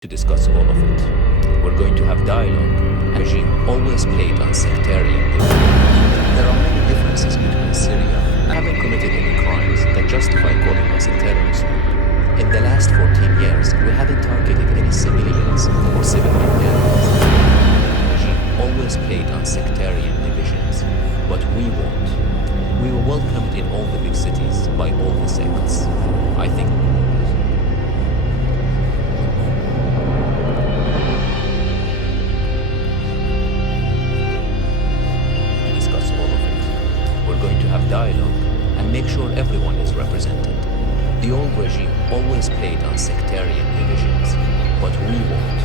to discuss all of it. We're going to have dialogue. Regime always played on sectarian division. There are many differences between Syria and haven't committed any crimes that justify calling us a terrorist group. In the last 14 years, we haven't targeted any civilians or civilian areas. Regime always played on sectarian divisions, but we won't. We were welcomed in all the big cities by all the sects. I think dialogue and make sure everyone is represented. The old regime always played on sectarian divisions, but we won't.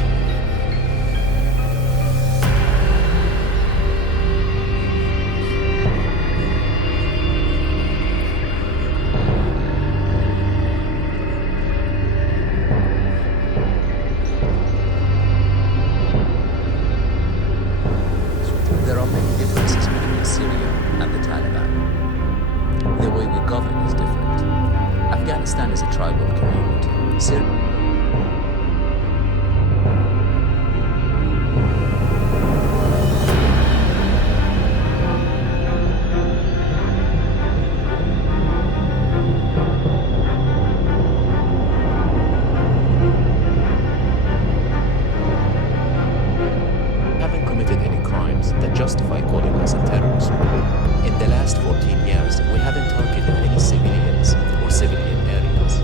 There are many differences between Syria and the Taliban. The way we govern is different. Afghanistan is a tribal community. Haven't committed any crimes that justify calling us a terrorist group. In the last 14 years, we haven't targeted any civilians or civilian areas.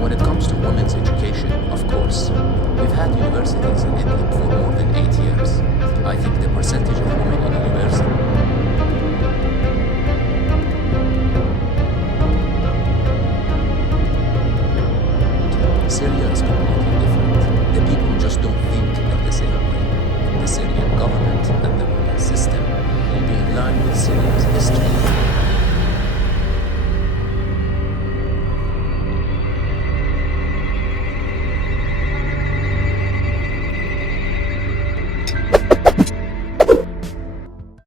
When it comes to women's education, of course, we've had universities in Idlib for more than 8 years. I think the percentage of women in university Syria is completely different. The people just don't think in the same way. The Syrian government and the ruling system will be in line with Syria's history